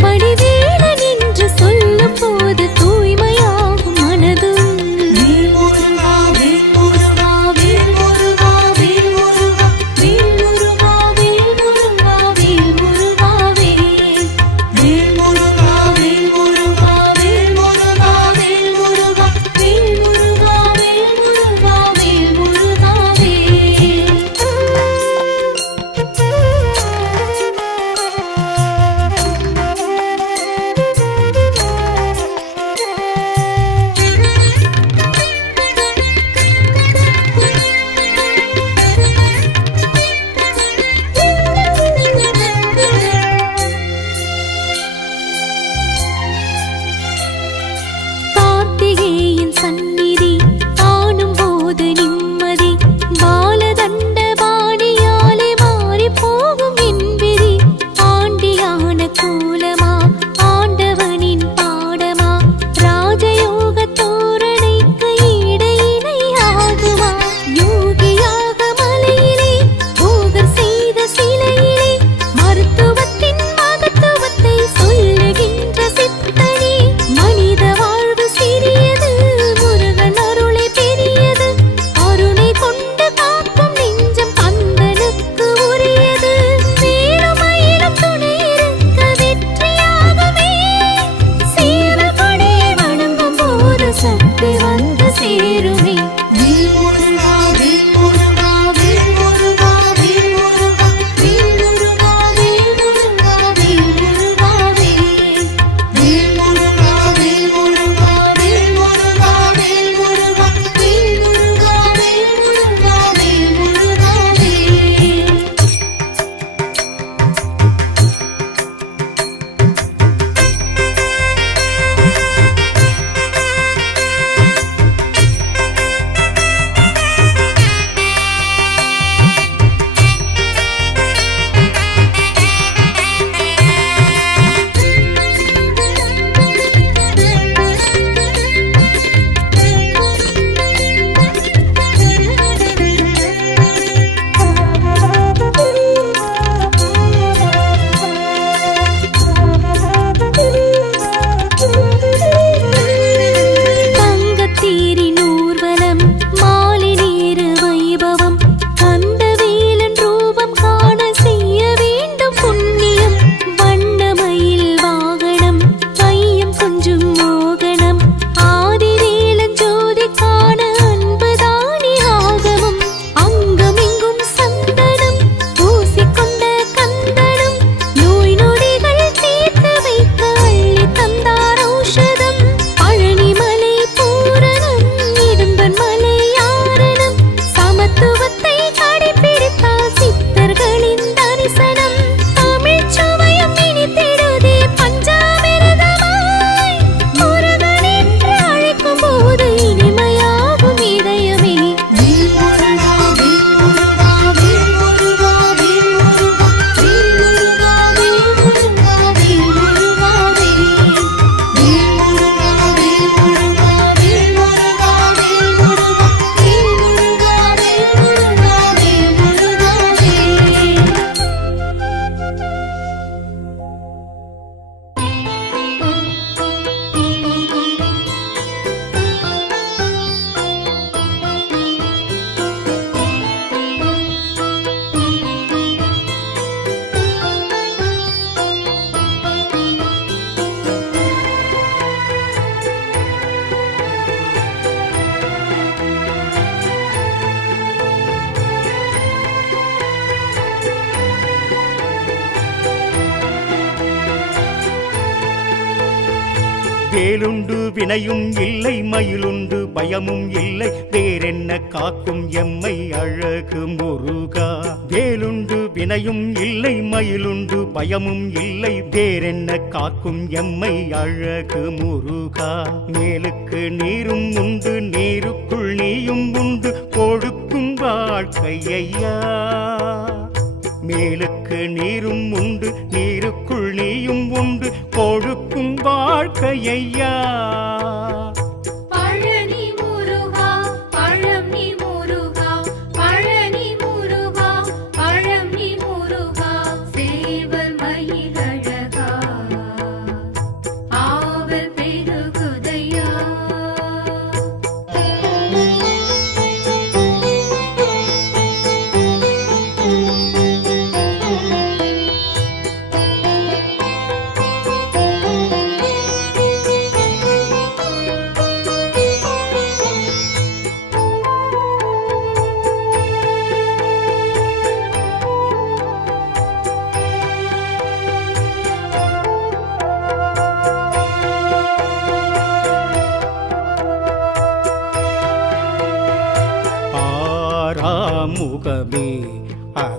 வடிவேலன் என்று சொல்லும் போது தூய்மையாகும் மனதும். வேல்முருகா வேல்முருகா வேல்முருகா வேல்முருகா வேல்முருகா வேல்முருகா வேல்முருகா வேல். வேல்முருகா வேல்முருகா வேல்முருகா வேல்முருகா வேல்முருகா வேல்முருகா வேல்முருகா வேல். கார்த்திகேயன் சந்நிதி காணும் போது நிம்மதி, பாலதண்டபாணியாலே மாறி போகும் என் விதி. ஆண்டியான கோலமா ஆண்டவனின் பாடமா, ராஜயோக தோரணைக்கு ஈடு இணையாகுமா. யோகியாக மலையிலே போகர் செய்த சிலையிலே, மருத்துவத்தின் மகத்துவத்தை சொல்லுகின்ற சித்தனே. மனித வாழ்வு சிறியது, முருகன் அருளை பெரியது. கருணை கொண்டு காக்கும் நெஞ்சம் கந்தனுக்கு உரியது. வேலுமயிலும் துணை இருக்க வெற்றியாகுமே, சேவல் கொடியை வணங்கும் போது சக்தி வந்து சேருமே. வேல்முருகா வேல்முருகா வேல்முருகா வேல்முருகா வேல்முருகா வேல்முருகா வேல்முருகா வேல். வேல்முருகா வேல்முருகா வேல்முருகா வேல்முருகா வேல்முருகா வேல்முருகா வேல்முருகா வேல். தங்கத்தேரின் ஊர்வலம், மாலை நேர வைபவம், கந்தவேலன் ரூபம் காண செய்ய வேண்டும் புண்ணியம். வண்ணமயில் வாகனம், கையம் கொஞ்சும் மோகனம், ஆதிவேலன் ஜோதி காண அன்புதானே ஆகமம். அங்கமெங்கும் சந்தனம் பூசிக்கொண்ட கந்தனும், நோய் நொடிகள் தீர்த்து வைக்க அள்ளி தந்தார் ஔஷதம். பழனிமலை பூரணம், இடும்பன் மலை ஆரணம், சமத்துவத்தை கடைபிடித்தால் சித்தர்களின் தரிசனம். தமிழ்ச் சுவையும் இனித்திடுதே பஞ்சாமிர்தமாய், முருகன் என்று அழைக்கும் போது இனிமையாகும் இதயமே. வேல்முருகா வேல்முருகா வேல்முருகா வேல்முருகா வேல்முருகா வேல்முருகா வேல்முருகா வேல். வேல்முருகா வேல்முருகா வேல்முருகா வேல்முருகா வேல்முருகா வேலுண்டு வினையும் இல்லை, மயிலுண்டு பயமும் இல்லை, வேறென்ன காக்கும் எம்மை அழகு முருகா. வேலுண்டு வினையும் இல்லை, மயிலுண்டு பயமும் இல்லை, வேறென்ன காக்கும் எம்மை அழகு முருகா. மேலுக்கு நீரும் உண்டு, நீருக்குள் நீயும் உண்டு, கொடுக்கும் வாழ்க்கையா. மேலுக்கு நீரும் உண்டு, நீருக்குள் நீயும் உண்டு, கொடுக்கும் வாழ்க்கையா. பழனி முருகா பழம் நீ முருகா, பழனி முருகா பழம் நீ முருகா, சேவல் மயிலழகா.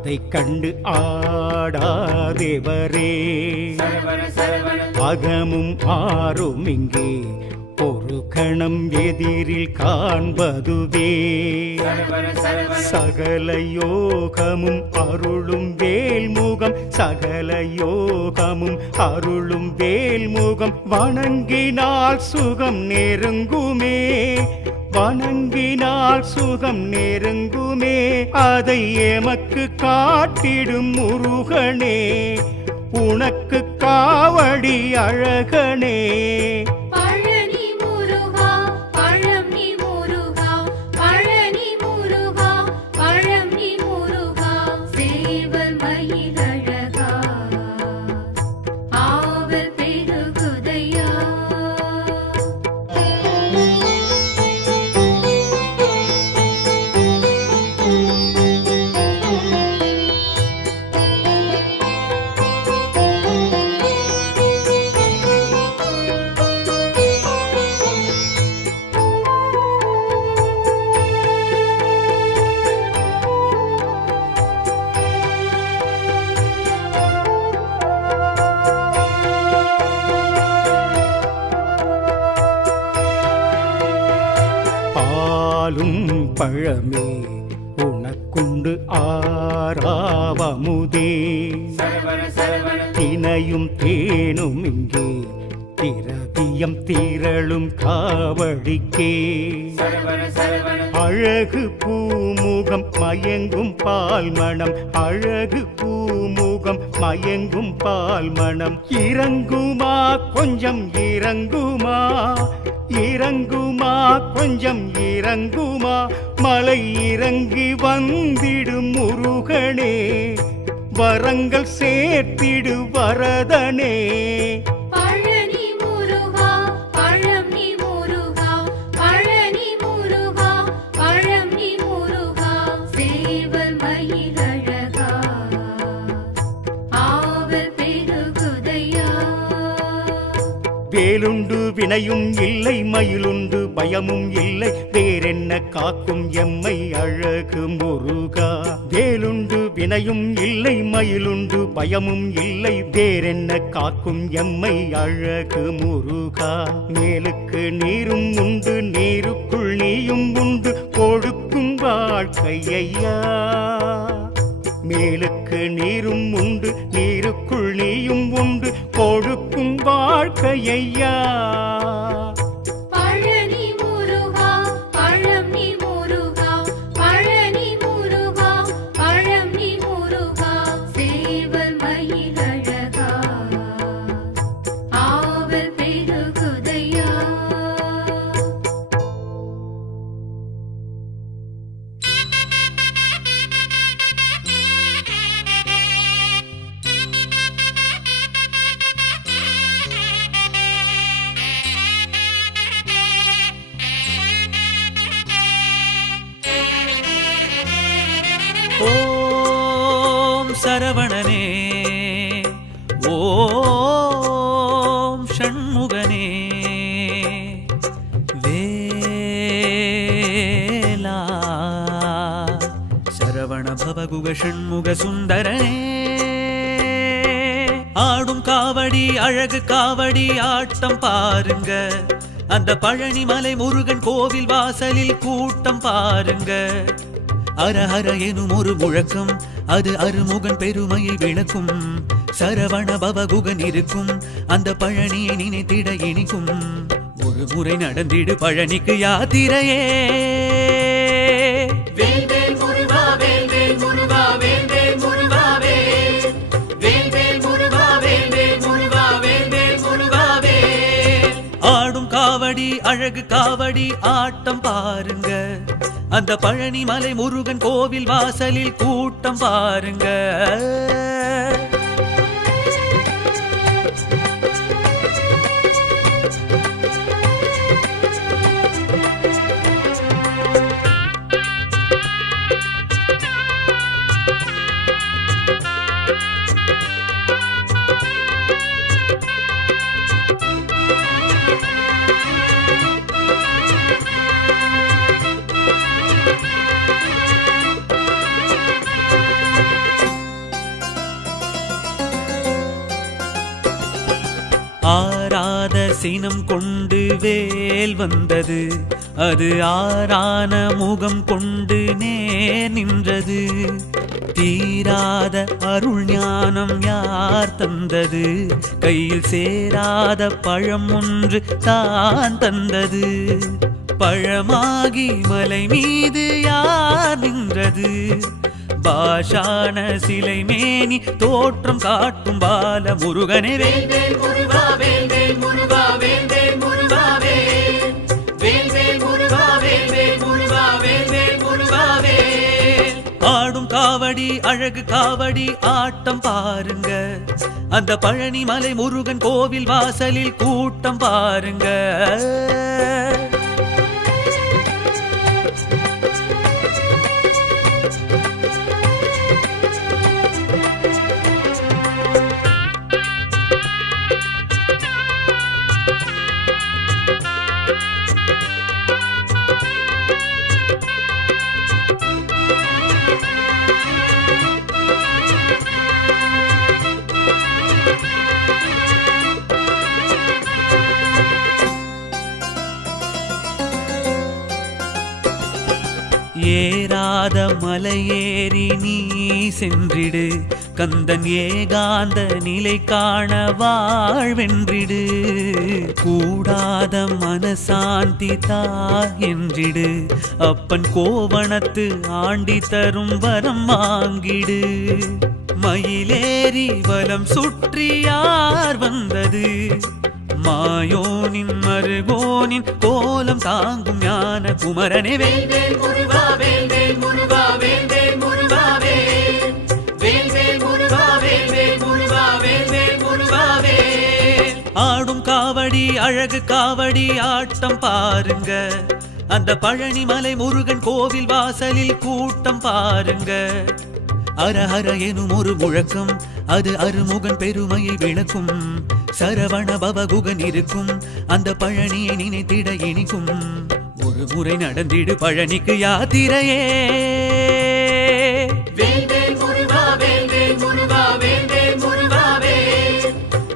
அதை கண்டு ஆடாதேவரே. அகமும் ஆறும் இங்கே ஒரு கணம் எதிரில் காண்பதுவே. சகல யோகமும் அருளும் வேல்முகம், சகல யோகமும் அருளும் வேல்முகம். வணங்கினால் சுகம் நெருங்குமே, வணங்கினால் சுகம் நெருங்குமே. அதை எமக்கு காட்டிடும் முருகனே, உனக்கு காவடி அழகனே. பழனி முருகா பழம் நீ முருகா, பழனி முருகா பழம் நீ முருகா. சேவல் மயிலழகா ஆவல் பெருகுதையா. பாலும் பழமே உனக்குண்டு ஆறாவமுதே. தினையும் தேனும் இங்கே திரவியம் திரளும் காவடிக்கே. அழகு பூமுகம் மயங்கும் பால் மணம், அழகு பூமுகம் மயங்கும் பால் மணம். இறங்குமா கொஞ்சம் இறங்குமா, இறங்குமா கொஞ்சம் இறங்குமா. மலை இறங்கி வந்திடும் முருகனே, வரங்கள் சேர்த்திடு வரதனே. பழனி முருகா பழம் நீ முருகா, பழனி முருகா பழம் நீ முருகா. சேவல் மயிலழகா ஆவல் பெருகுதையா. வேலுண்டு வினையும் இல்லை, மயிலுண்டு பயமும் இல்லை, வேறென்ன காக்கும் எம்மை அழகு முருகா. வேலுண்டு வினையும் இல்லை, மயிலுண்டு பயமும் இல்லை, வேறென்ன காக்கும் எம்மை அழகு முருகா. மேலுக்கு நீரும் உண்டு, நீருக்குள் நீயும் உண்டு, கொடுக்கும் வாழ்க்கை ஐயா. மேலுக்கு நீரும் உண்டு, நீருக்குள் நீயும் உண்டு, கொடுக்கும் வாழ்க்கை ஐயா. பழனி முருகா பழம் நீ முருகா, பழனி முருகா பழம் நீ முருகா. சேவல் மயிலழகா ஆவல் பெருகுதையா. ஓம் சரவணனே, ஓம் ஷண்முகனே, வேலா சரவண பவகுக ஷண்முக சுந்தரனே. ஆடும் காவடி அழகு காவடி ஆட்டம் பாருங்க, அந்த பழனிமலை முருகன் கோவில் வாசலில் கூட்டம் பாருங்க. அரஹர எனும் ஒரு முழக்கம், அது அருமுகன் பெருமையை விளக்கும். சரவண பவகுகன் இருக்கும், அந்த பழனியை நினைத்திட இனிக்கும். ஒரு முறை நடந்திடு பழனிக்கு யாத்திரையே. வேல்வேல் முருகா வேல்வேல் முருகா வேல்வேல் முருகா வேல், வேல்வேல் முருகா வேல்வேல் முருகா வேல்வேல் முருகா வேல். ஆடும் காவடி அழகு காவடி ஆட்டம் பாருங்க, அந்த பழனிமலை முருகன் கோவில் வாசலில் கூட்டம் பாருங்க. ஆராத சினம் கொண்டு வேல் வந்தது, அது ஆரான முகம் கொண்டு நேர் நின்றது. தீராத அருள் ஞானம் யார் தந்தது, கையில் சேராத பழம் ஒன்று தான் தந்தது. பழமாகி மலை மீது யார் நின்றது, பாஷான சிலை மேனி தோற்றம் காட்டும் பால முருகனே. வேல் வேல் முருகா வேல் வேல் முருகா வேல் வேல் முருகா வேல் வேல் வேல் முருகா வேல் வேல் முருகா வேல் வேல் முருகா வேல். ஆடும் காவடி அழகு காவடி ஆட்டம் பாருங்க, அந்த பழனி மலை முருகன் கோவில் வாசலில் கூட்டம் பாருங்க. ஏறாத மலையேறி நீ சென்றிடு, கந்தன் ஏகாந்த நிலை காண வாழ்வென்றிடு. கூடாத மனசாந்தி தா என்றிடு, அப்பன் கோவணத்து ஆண்டி தரும் வரம் வாங்கிடு. மயிலேறி வலம் சுற்றி யார் வந்தது, மாயோனின் மருகோனின் கோலம் தாங்கும் ஞான குமரனே. வேல் வேல் முருகா வேல் வேல் முருகா வேல் வேல் முருகா வேல் வேல் வேல் முருகா வேல் வேல் முருகா வேல் வேல் முருகா வேல். ஆடும் காவடி அழகு காவடி ஆட்டம் பாருங்க, அந்த பழனி மலை முருகன் கோவில் வாசலில் கூட்டம் பாருங்க. அரஹர எனும் ஒரு முழக்கம், அது அருமுகன் பெருமையை விளக்கும். சரவண பவகுகன் இருக்கும், அந்த பழனியை நினைத்திட இனிக்கும். ஒரு முறை நடந்திடு பழனிக்கு யாத்திரையே. வேல் வேல் முருகா வேல் வேல் முருகா வேல் வேல் முருகா வேல்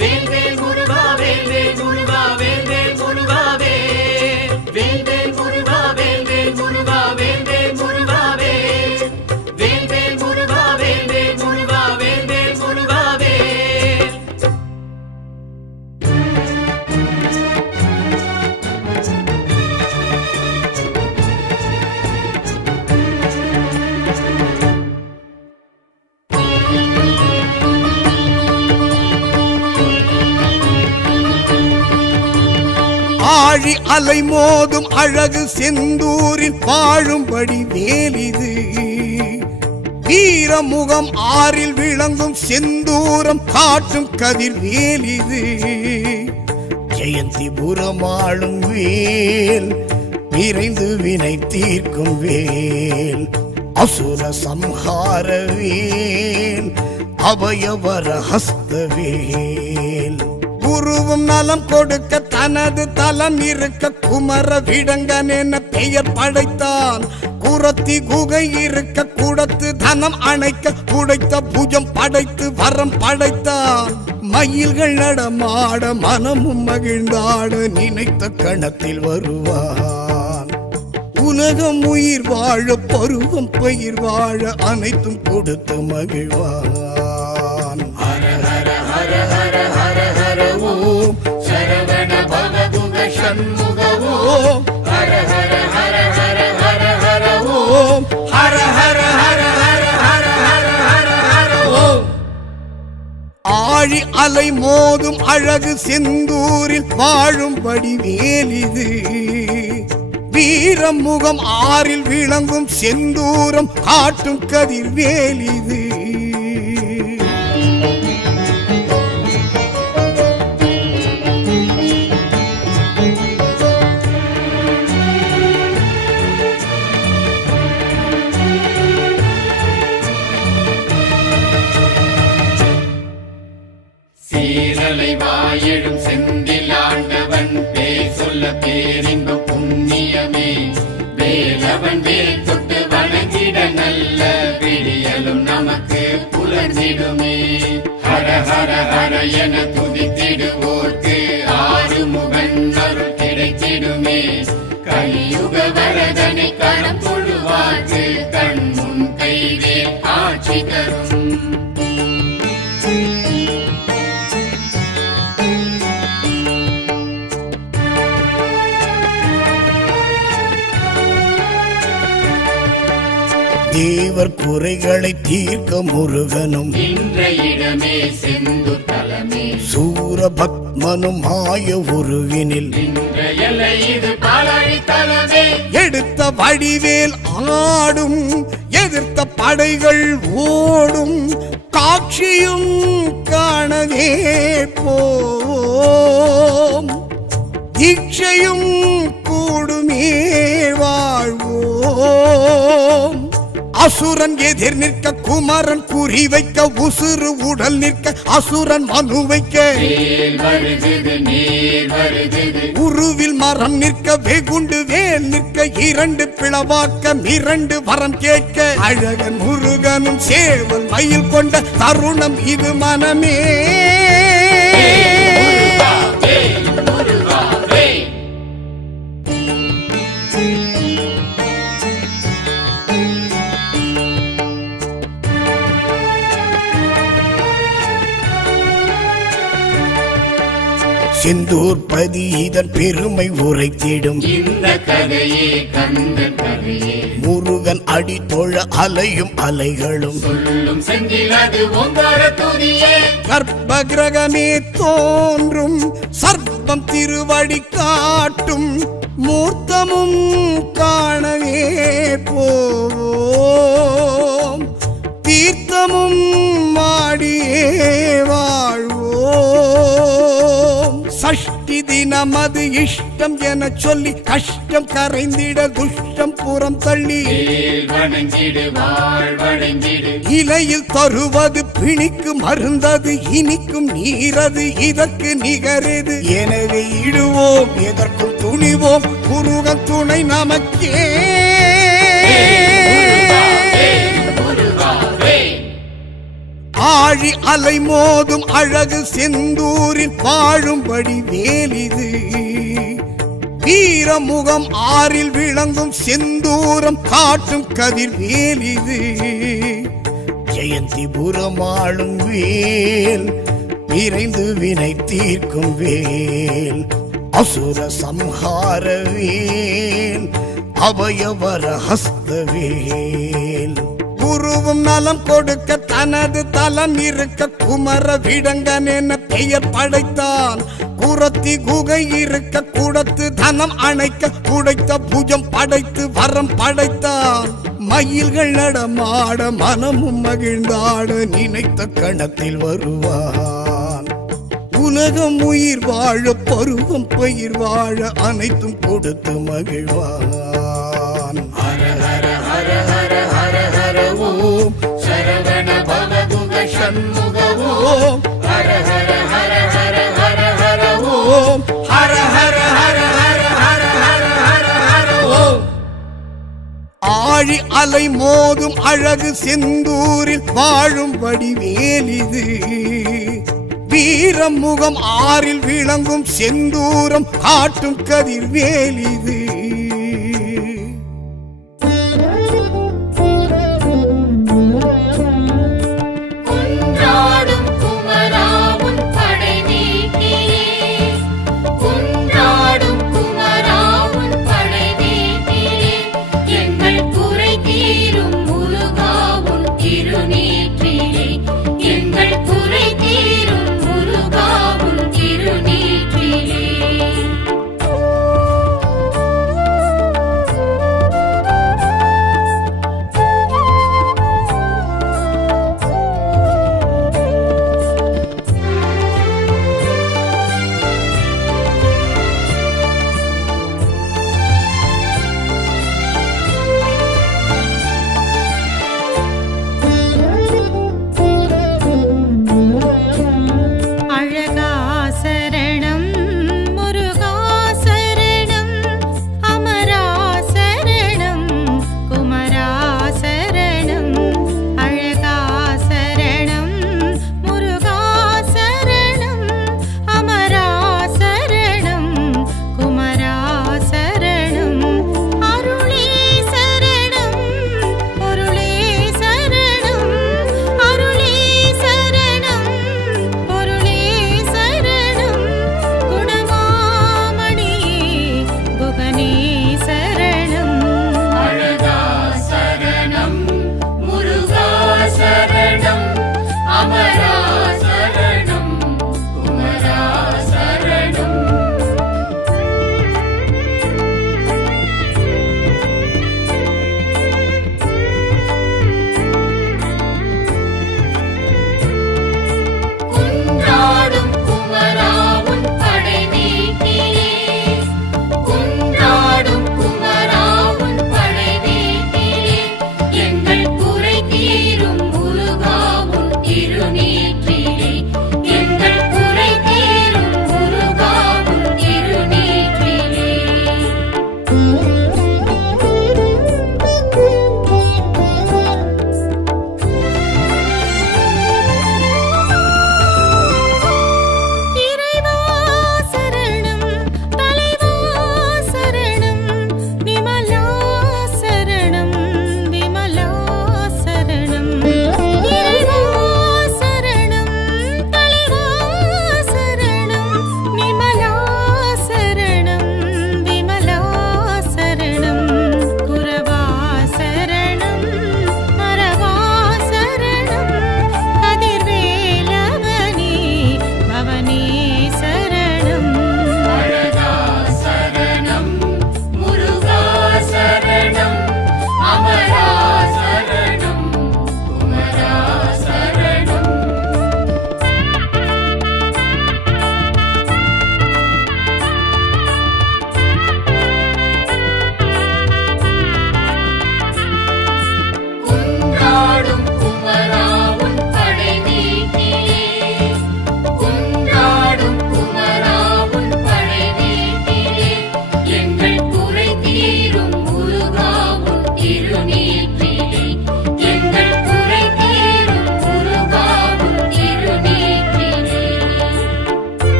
வேல் வேல் முருகா வேல் வேல் முருகா வேல் வேல் முருகா வேல் வேல் வேல் முருகா வேல் வேல் முருகா வேல் வேல் முருகா வேல் வேல் வேல் முருகா வேல் வேல் முருகா வேல் வேல் முருகா வேல். ஆழி அலை மோதும் அழகு செந்தூரில் வாழும்படி வேலிது. வீரமுகம் ஆறில் விளங்கும் செந்தூரம் காட்டும் கதிர் வேலிது. ஜெயந்திபுரம் ஆளும் வேல், விரைந்து வினை தீர்க்கும் வேல், அசுர சம்ஹார வேல், அபயவர ஹஸ்த வேல். உருவும் நலம் கொடுக்க தனது தலம் இருக்க குமர விடங்கன் என பெயர் படைத்தான். குரத்தி குகை இருக்க குடத்து தனம் அணைக்க குடைத்த புஜம் படைத்து வரம் படைத்தான். மயில்கள் நடமாட மனமும் மகிழ்ந்தாட நினைத்த கணத்தில் வருவான். உலகம் உயிர் வாழ பருவம் பயிர் வாழ அனைத்தும் கொடுத்து மகிழ்வான். ஹர ஹர ஹர ஹர ஹர ஹர ஓம் சரவண பவகுக சண்முக ஓம். ஹர ஹர ஹர ஹர ஹர ஹர ஓம் ஹர ஹர ஹர ஹர ஹர ஹர ஹர ஹர ஓம். ஆழி அலை மோதும் அழகு செந்தூரில் வாழும்படி வேலிது. வீரமுகம் ஆறில் விளங்கும் செந்தூரம் காட்டும் கதிர் வேலிது. சீரலை வாயெழும் செந்தில் ஆண்டவன் பேர் சொல்ல பேரின்ப புண்ணியமே. வேலவன் வேல் தொட்டு வணங்கிட நல்ல விடியலும் நமக்கு புலர்ந்திடுமே. ஹர ஹர ஹர என துதித்திடுவோர்க்கு தீர்த்திடுமே கலியுக வரதனை கரம் தொழுவார்க்கு கண் முன் கைவேல் காட்சி தரும் தேவர் குறைகளை தீர்க்க முருகனும் நின்ற இடமே செந்தூர் தலமே சூரபத்மனும் மாய உருவினில் நின்ற எல்லை இது பாலாழி தலமே எடுத்த வடிவேல் ஆடும் எதிர்த்த படைகள் ஓடும் காட்சியும் காணவே போம் தீட்சையும் கூடுமே வாழ்வோம் அசுரன் எதிர் நிற்க குமரன் குறி வைக்க உசுறு உடல் நிற்க அசுரன் மனு வைக்க வேல் வருகுது நீர் வருகுது உருவில் மரம் நிற்க வெகுண்டு வேல் நிற்க இரண்டு பிளவாக்க இரண்டு வரம் கேட்க அழகன் முருகனும் சேவல் மயில் கொண்ட தருணம் இது மனமே முருகா வேல் செந்தூர் பதி இதன் பெருமை உரைத்திடும் இந்த கதையே கந்த கதையே முருகன் அடி தொழ அலையும் அலைகளும் சொல்லும் செந்தில் அது ஓங்கார துதியே கர்ப்ப கிரகமே தோன்றும் சர்ப்பம் திருவடி காட்டும் மூர்த்தமும் காணவே போவோம் தீர்த்தமும் மாடியே வாழ்வோம் சஷ்டி தினம் அது இஷ்டம் என சொல்லி கஷ்டம் கரைந்திட துஷ்டம் புறம் தள்ளி வேல் வணங்கிடு வாழ்வடைந்திடு இலையில் தருவது பிணிக்கு மருந்தது இனிக்கும் நீரது இதற்கு நிகரது எனவே இடுவோம் எதற்கும் துணிவோம் முருகன் துணை நமக்கே முருகா வேல் ஆழி அலை மோதும் அழகு செந்தூரில் வாழும்படி வேலிது வீரமுகம் ஆறில் விளங்கும் செந்தூரம் காட்டும் கதிர் வேலிது ஜெயந்திபுரம் ஆளும் வேல் விரைந்து வினை தீர்க்கும் வேல் அசுர சம்ஹார வேல் அபயவர ஹஸ்த வேல் குருவும் நலம் கொடுக்க தனது தலம் இருக்க குமர விடங்கன் என பெயர் படைத்தான் குரத்தி குகை இருக்க குடத்து தனம் அணைக்க குடைத்த புஜம் படைத்து வரம் படைத்தான் மயில்கள் நடமாட மனமும் மகிழ்ந்தாட நினைத்த கணத்தில் வருவான் உலகம் உயிர் வாழ பருவம் பயிர் வாழ அனைத்தும் கொடுத்து மகிழ்வான் ஹர ஹர ஹர ஹர ஹர ஹர ஓம் சரவண பவகுக சண்முக ஓம் ஹர ஹர ஹர ஹர ஹர ஹர ஓம் ஹர ஹர ஹர ஹர ஹர ஹர ஹர ஹர ஓம் ஆழி அலை மோதும் அழகு செந்தூரில் வாழும் வடிவேலிது வீரமுகம் ஆறில் விளங்கும் செந்தூரம் காட்டும் கதிர் வேலிது குன்றாடும் குமராவுன் படை வீட்டிலே குன்றாடும் குமராவுன் படை வீட்டிலே எங்கள் குறை தீரும் முருகாவுன் திருநீற்றிலே எங்கள் குறை தீரும் முருகாவுன் திருநீற்றிலே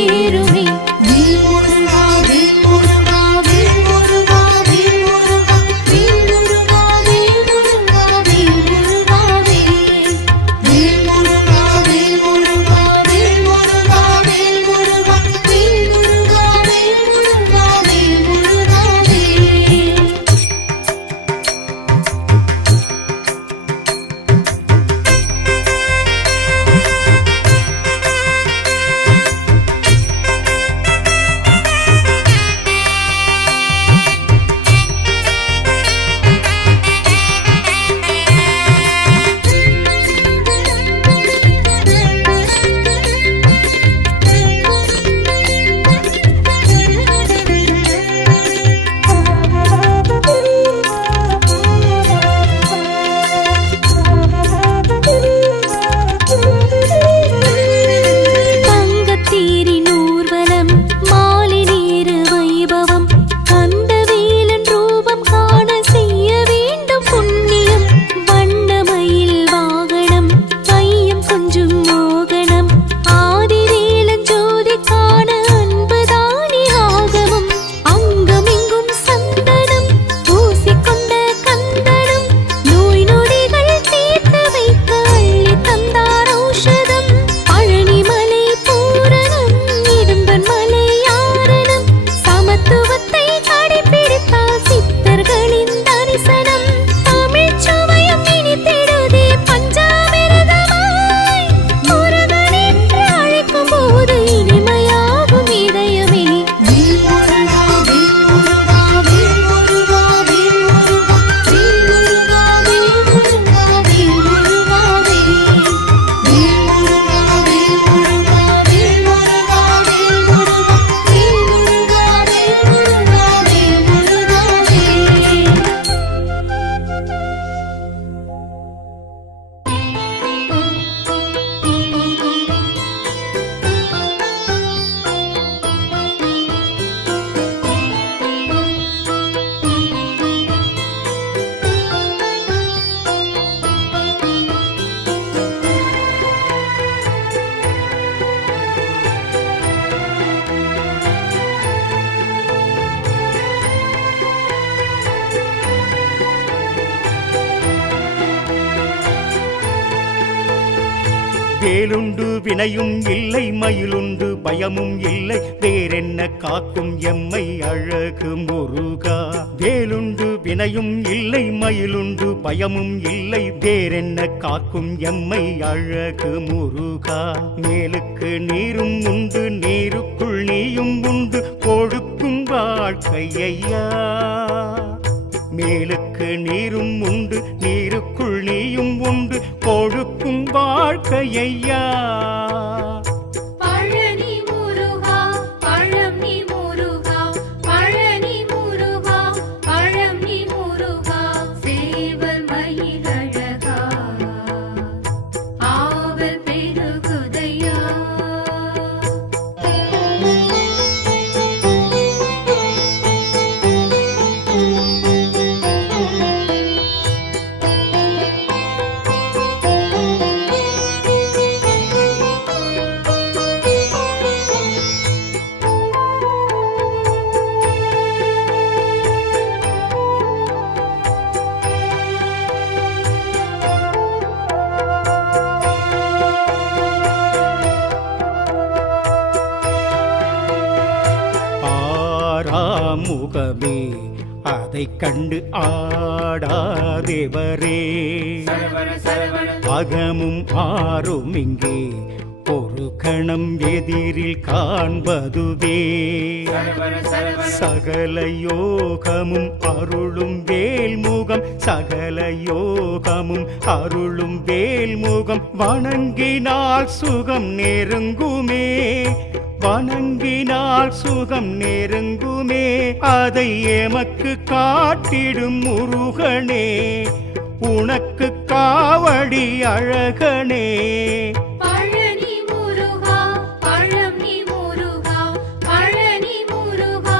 சேருமே. வேல் முருகா வேல் முருகா வேல் முருகா வேல் முருகா வேல் முருகா வேல் முருகா வேல் முருகா வேல். வேல் முருகா வேல் முருகா வேல் முருகா வேல் முருகா வேல் முருகா வேல் முருகா வேல் முருகா வேல். தங்கத்தேரின் ஊர்வலம் மாலை நேர வைபவம் கந்தவேலன் ரூபம் காண செய்ய வேண்டும் புண்ணியம். வண்ணமயில் வாகனம் மையம் கொஞ்சம் மோகனம் ஆதிவேலன் ஜோதி காண அன்புதானி ஆகமம். அங்கமெங்கும் சந்தனம் பூசிக்கொண்ட கந்தனம் நோய் நொடிகள் தீர்த்து வைக்க அள்ளி தந்தார் ஔஷதம். பழனிமலை பூரணம் இடும்பன் மலை யாரணம் சமத்துவத்தை கடைபிடித்தால் சித்தர்களின் தரிசனம். தமிழ்ச் சுவையும் இனித்திடுதே பஞ்சாமிர்தமாய் முருகன் என்று அழைக்கும் போது இனிமையாகும் இதயமே. வேல் முருகா வேல் முருகா வேல் முருகா வேல் முருகா வேல் முருகா வேல் முருகா வேல் முருகா வேல். வேல் முருகா வேல் முருகா வேல் முருகா வேல் முருகா வேல் முருகா வேல் முருகா வேல் முருகா வேல். வேலுண்டு வினையும் இல்லை மயிலுண்டு பயமும் இல்லை வேறென்ன காக்கும் எம்மை அழகு முருகா. வேலுண்டு வினையும் இல்லை மயிலுண்டு பயமும் இல்லை வேறென்ன காக்கும் எம்மை அழகு முருகா. மேலுக்கு நீரும் உண்டு நீருக்குள் நீயும் உண்டு கொடுக்கும் வாழ்க்கை ஐயா. மேலுக்கு நீரும் உண்டு நீருக்குள் நீயும் உண்டு கொடுக்கும் வாழ்க்கை ஐயா. பழனி முருகா பழம் நீ முருகா பழனி முருகா பழம் நீ முருகா சேவல் மயிலழகா ஆவல் பெருகுதையா. முகமே அதை கண்டு ஆடாதேவரே. அகமும் ஆறும் இங்கே ஒரு கணம் எதிரில் காண்பதுவே. சகல யோகமும் அருளும் வேல்முகம் சகல யோகமும் அருளும் வேல்முகம் வணங்கினால் சுகம் நெருங்குமே வணங்கினால் சுகம் நெருங்குமே. அதை எமக்கு காட்டிடும் முருகனே உனக்கு காவடி அழகனே. பழனி முருகா பழம் நீ முருகா பழனி முருகா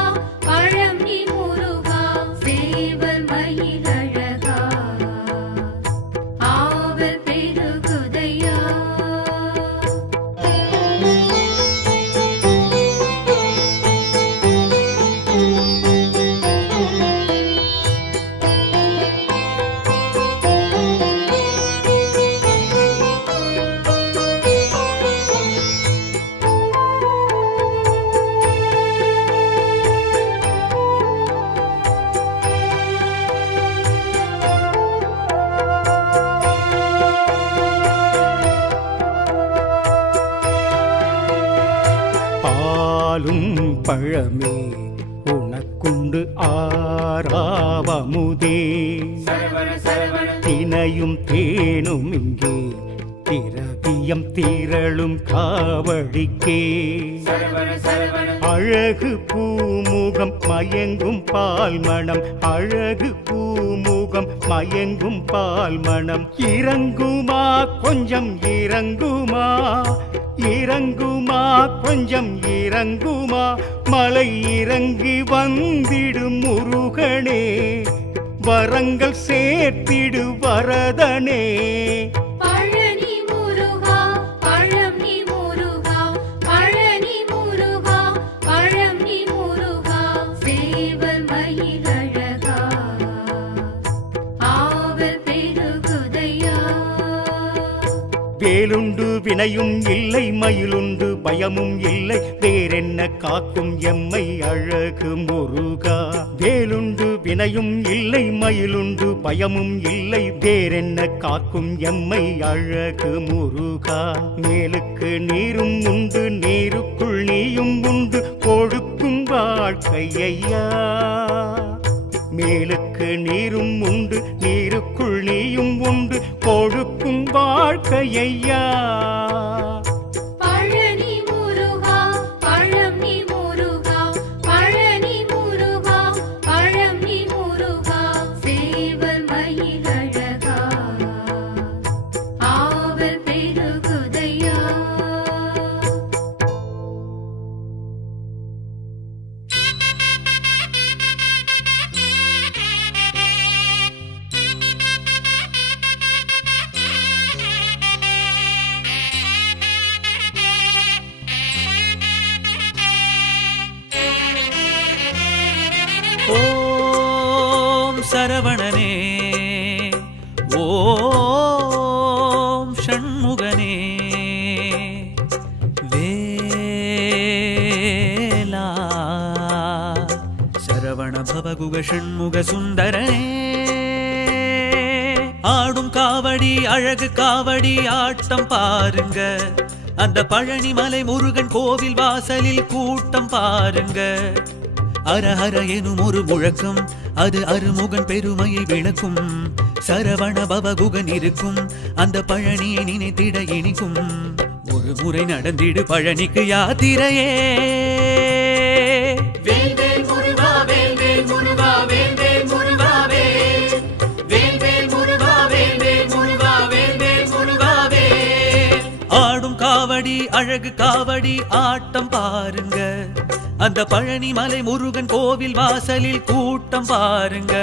பழம் நீ முருகா சேவல் மயிலழகா ஆவல் பெருகுதையா. பாலும் பழமே உனக்குண்டு ஆறாவமுதே. தினையும் தேனும் இங்கே திரவியம் திரளும் காவடிக்கே. அழகு பூமுகம் மயங்கும் பால் மணம், அழகு பூமுகம் மயங்கும் பால் மணம். இறங்குமா கொஞ்சம் இறங்குமா, இறங்குமா கொஞ்சம் இறங்குமா, மலை இறங்கி வந்திடும் முருகனே, வரங்கள் சேர்த்திடு வரதனே. பழனி முருகா பழம் நீ முருகா, பழனி முருகா பழம் நீ முருகா, சேவல் மயிலழகா ஆவல் பெருகுதையா. வேலுண்டு வினையும் இல்லை மயிலுண்டு பயமும் இல்லை, வேறென்ன காக்கும் எம்மை அழகு முருகா. வேலுண்டு வினையும் இல்லை மயிலுண்டு பயமும் இல்லை, வேறென்ன காக்கும் எம்மை அழகு முருகா. மேலுக்கு நீரும் உண்டு நீருக்குள் நீயும் உண்டு, கொடுக்கும் வாழ்க்கை ஐயா. மேலுக்கு நீரும் உண்டு நீருக்குள் நீயும் உண்டு, கொடுக்கும் வாழ்க்கை ஐயா. பழனி முருகா பழம் நீ முருகா, பழனி முருகா பழம் நீ முருகா, சேவல் மயிலழகா ஆவல் பெருகுதையா. ஓம் சரவணனே, ஓம் ஷண்முகனே, வேலா சரவண பவகுக ஷண்முக சுந்தரனே. ஆடும் காவடி அழகு காவடி ஆட்டம் பாருங்க, அந்த பழனி மலை முருகன் கோவில் வாசலில் கூட்டம் பாருங்க. அரஹர எனும் ஒரு முழக்கம், அது அருமுகன் பெருமையை விளக்கும். சரவண பவகுகன் இருக்கும், அந்த பழனியை நினைத்திட இனிக்கும். ஒரு முறை நடந்திடு பழனிக்கு யாத்திரையே. வேல்வேல் முருகா வேல்வேல் முருகா வேல்வேல் முருகா வேல், வேல்வேல் முருகா வேல்வேல் முருகா வேல்வேல் முருகா வேல். ஆடும் காவடி அழகு காவடி ஆட்டம் பாருங்க, அந்த பழனி மலை முருகன் கோவில் வாசலில் கூட்டம் பாருங்க.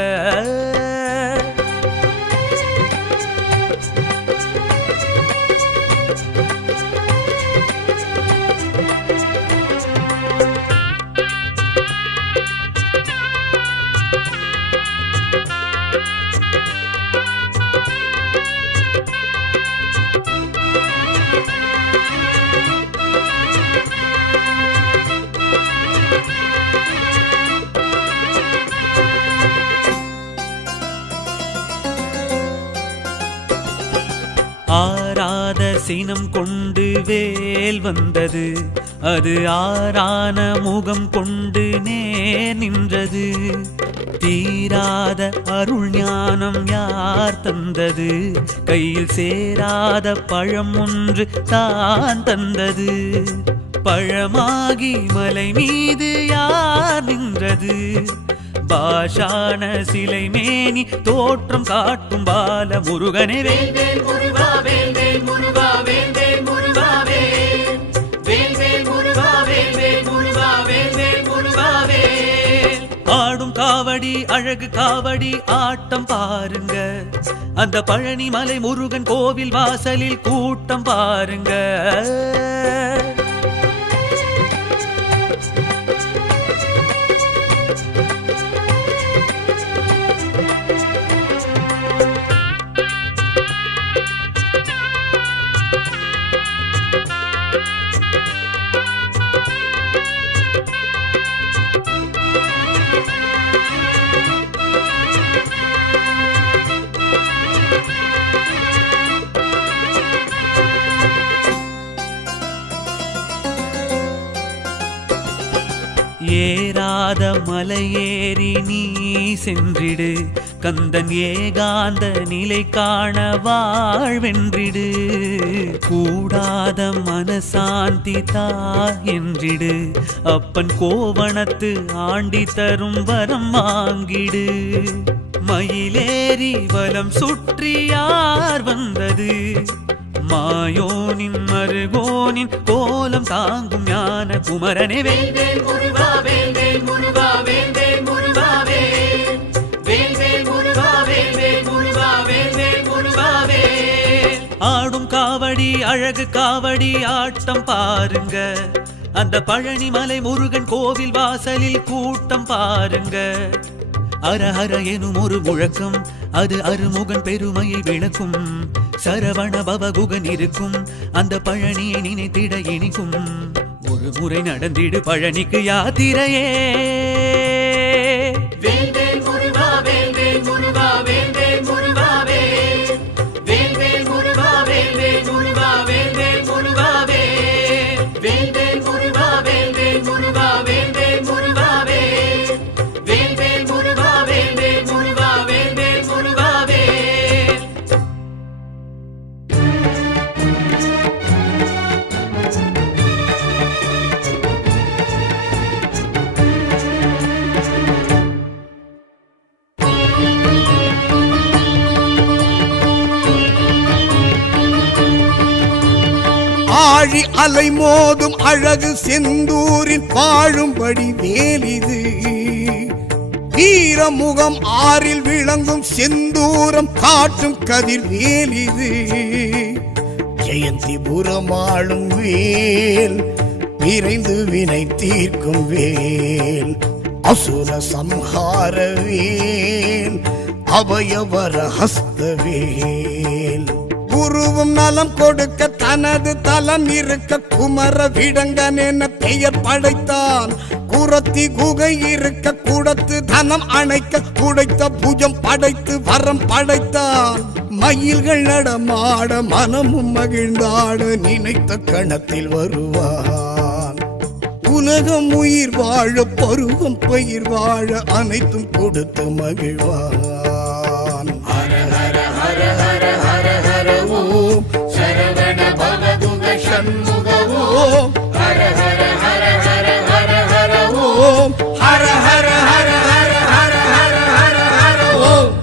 ஆராத சினம் கொண்டு வேல் வந்தது, அது ஆரான முகம் கொண்டு நேர் நின்றது. தீராத அருள் ஞானம் யார் தந்தது, கையில் சேராத பழம் ஒன்று தான் தந்தது. பழமாகி மலை மீது யார் நின்றது, பாஷான சிலை மேனி தோற்றம் காட்டும் பால முருகனே. வேல்வேல் முருகா வேல்வேல் முருகா வேல்வேல் முருகா வேல், வேல்வேல் முருகா வேல்வேல் முருகா வேல்வேல் முருகா வேல். ஆடும் காவடி அழகு காவடி ஆட்டம் பாருங்க, அந்த பழனி மலை முருகன் கோவில் வாசலில் கூட்டம் பாருங்க. கூடாத மலையேறி நீ சென்றிடு கந்தன் ஏகாந்த நிலை காண வாழ்வென்றிடு கூடாத மனசாந்தி தா என்றிடு அப்பன் கோவணத்து ஆண்டி தரும் வரம் வாங்கிடு மயிலேறி வலம் சுற்றி யார் வந்தது மாயோனின் மருகோனின் கோலம் தாங்கும் ஞான குமரனே வேல் வேல் முருகா வேல் வேல் முருகா வேல் வேல் முருகா வேல் வேல் முருகா வேல் வேல் முருகா வேல் வேல் முருகா வேல் ஆடும் காவடி அழகு காவடி ஆட்டம் பாருங்க அந்த பழனிமலை முருகன் கோவில் வாசலில் கூட்டம் பாருங்க அரஹர எனும் ஒரு முழக்கம் அது அருமுகன் பெருமையை விளக்கும் சரவண பவகுகன் இருக்கும் அந்த பழனியை நினைத்திட இனிக்கும் ஒரு முறை நடந்திடு பழனிக்கு யாத்திரையே வேல் வேல் முருகா வேல் வேல் முருகா வேல் வேல் முருகா வேல் வேல் முருகா வேல் வேல் முருகா வேல் வேல் முருகா வேல் வேல் முருகா வேல் வேல் முருகா வேல் வேல் முருகா வேல் வேல் முருகா வேல் வேல் முருகா வேல் வேல் முருகா வேல் ஆழி அலை மோதும் அழகு செந்தூரில் வாழும்படி வேலிது வீரமுகம் ஆறில் விளங்கும் செந்தூரம் காட்டும் கதிர் வேலிது ஜெயந்திபுரம் ஆளும் வேல் விரைந்து வினை தீர்க்கும் வேல் அசுர சம்ஹார வேல் அபயவர ஹஸ்த வேல் குருவும் நலம் கொடுக்க தனது தலம் இருக்க குமர விடங்கன் என பெயர் படைத்தான் குரத்தி குகை இருக்க கூடத்து தனம் அணைக்க குடைத்த புஜம் படைத்து வரம் படைத்தான் மயில்கள் நடமாட மனமும் மகிழ்ந்தாட நினைத்த கணத்தில் வருவான் உலகம் உயிர் வாழ பருவம் பயிர் வாழ அனைத்தும் கொடுத்து மகிழ்வான் ஓம் சரவண பவகுக சண்முக ஓம் ஹர ஹர ஹர ஹர ஹர ஹர ஓம் ஹர ஹர ஹர ஹர ஹர ஹர ஹர ஹர ஓம்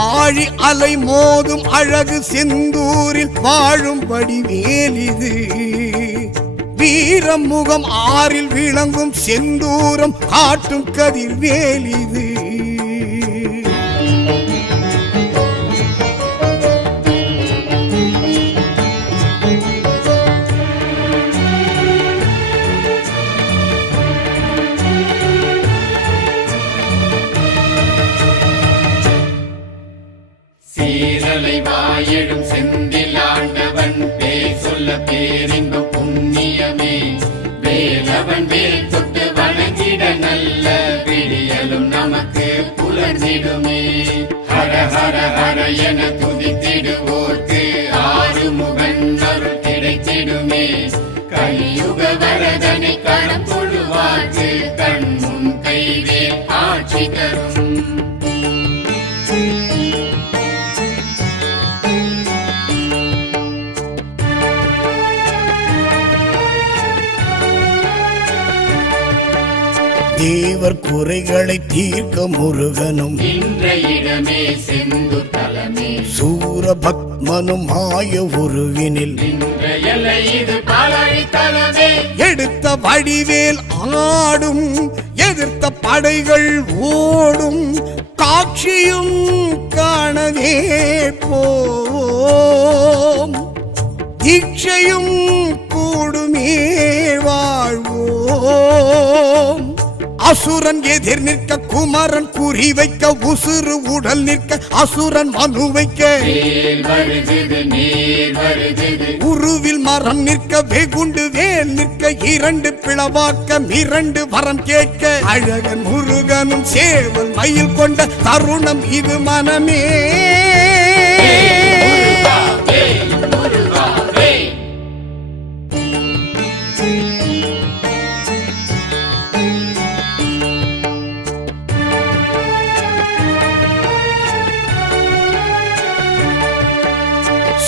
ஆழி அலை மோதும் அழகு செந்தூரில் வாழும்படி வேலிது வீரமுகம் ஆறில் விளங்கும் செந்தூரம் காட்டும் கதிர் வேலிது சீரலை வாயெழும் செந்தில் ஆண்டவன் பேர் சொல்ல பேரின்ப புண்ணியமே வேலவன் வேல் தொட்டு வணங்கிட நல்ல விடியலும் நமக்கு புலர்ந்திடுமே ஹர ஹர ஹர என துதித்திடுவோர்க்கு ஆறுமுகன் அருள் கிடைத்திடுமே கலியுக வரதனை களம் தொழுவார்க்கு கண்முன் கைவேல் ஆட்சி தரும் தேவர் குறைகளை தீர்க்க முருகனும் நின்ற இடமே செந்தூர் தலமே சூரபத்மனும் மாய உருவினில் நின்ற எல்லை இது பாலாழி தலமே எடுத்த வடிவேல் ஆடும் எதிர்த்த படைகள் ஓடும் காட்சியும் காணவே போம் தீட்சையும் கூடுமே வாழ்வோம் அசுரன் எதிர் நிற்க குமரன் குறி வைக்க உசுறு உடல் நிற்க அசுரன் மனு வைக்க உருவில் மரம் நிற்க வெகுண்டு வேல் நிற்க இரண்டு பிளவாக்க இரண்டு வரம் கேட்க அழகன் முருகனும் சேவல் மயில் கொண்ட தருணம் இது மனமே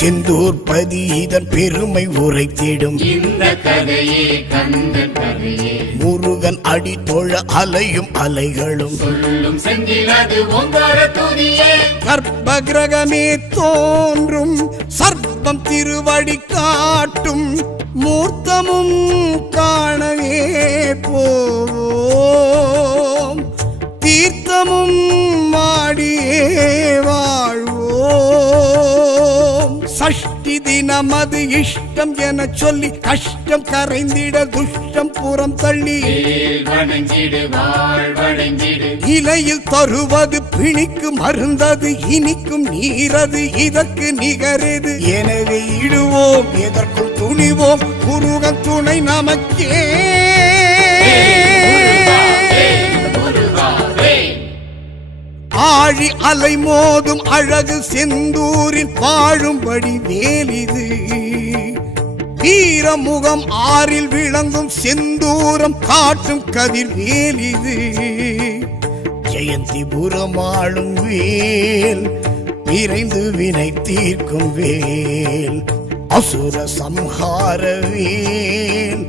செந்தூர் பதி இதன் பெருமை உரைத்திடும் இந்த கதையே கந்தன் கதையே முருகன் அடி தொழ அலையும் அலைகளும் சொல்லும் செந்தில் அது ஓங்கார துதியே கர்ப்ப கிரகமே தோன்றும் சர்ப்பம் திருவடி காட்டும் மூர்த்தமும் காணவே போவோம் தீர்த்தமும் மாடியே வாழ்வோம் சஷ்டி தினமது இஷ்டம் என சொல்லி கஷ்டம் கரைந்திட துஷ்டம் புறம் தள்ளி வேல் வணங்கிடு வாழ் வணங்கிடு இலையில் தருவது பிணிக்கு மருந்தது இனிக்கும் நீரது இதற்கு நிகரது எனவே இடுவோம் எதற்கும் துணிவோம் முருகன் துணை நமக்கே முருகா வேல் ஆழி அலை மோதும் அழகு செந்தூரில் வாழும்படி வேலிது வீரமுகம் ஆறில் விளங்கும் செந்தூரம் காட்டும் கதிர் வேலிது ஜெயந்திபுரம் ஆளும் வேல் விரைந்து வினை தீர்க்கும் வேல் அசுர சம்ஹார வேல்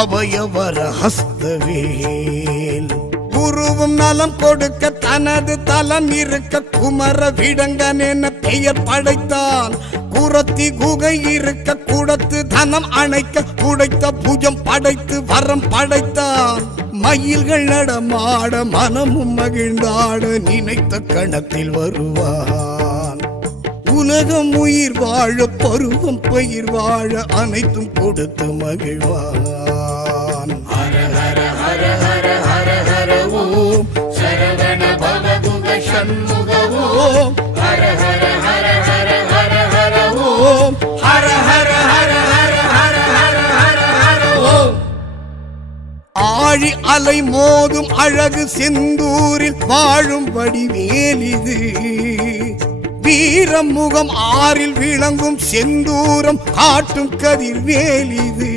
அபயவர ஹஸ்த வேல் குருவும் நலம் கொடுக்க தனது தலம் இருக்க குமர விடங்கன் என பெயர் படைத்தான் குரத்தி குகை இருக்க குடத்து தனம் அணைக்க குடைத்த புஜம் படைத்து வரம் படைத்தான் மயில்கள் நடமாட மனமும் மகிழ்ந்தாட நினைத்த கணத்தில் வருவான் உலகம் உயிர் வாழ பருவம் பயிர் வாழ அனைத்தும் கொடுத்து மகிழ்வான் ஹர ஹர ஹர ஹர ஹர ஹர ஓம் சரவண பவதுக சண்முக ஓம் ஹர ஹர ஹர ஹர ஹர ஹர ஓம் ஹர ஹர ஹர ஹர ஹர ஹர ஹர ஹர ஓம் ஆழி அலை மோதும் அழகு செந்தூரில் வாழும் வடிவேலிது வீரமுகம் ஆறில் விளங்கும் செந்தூரம் காட்டும் கதிர் வேலிது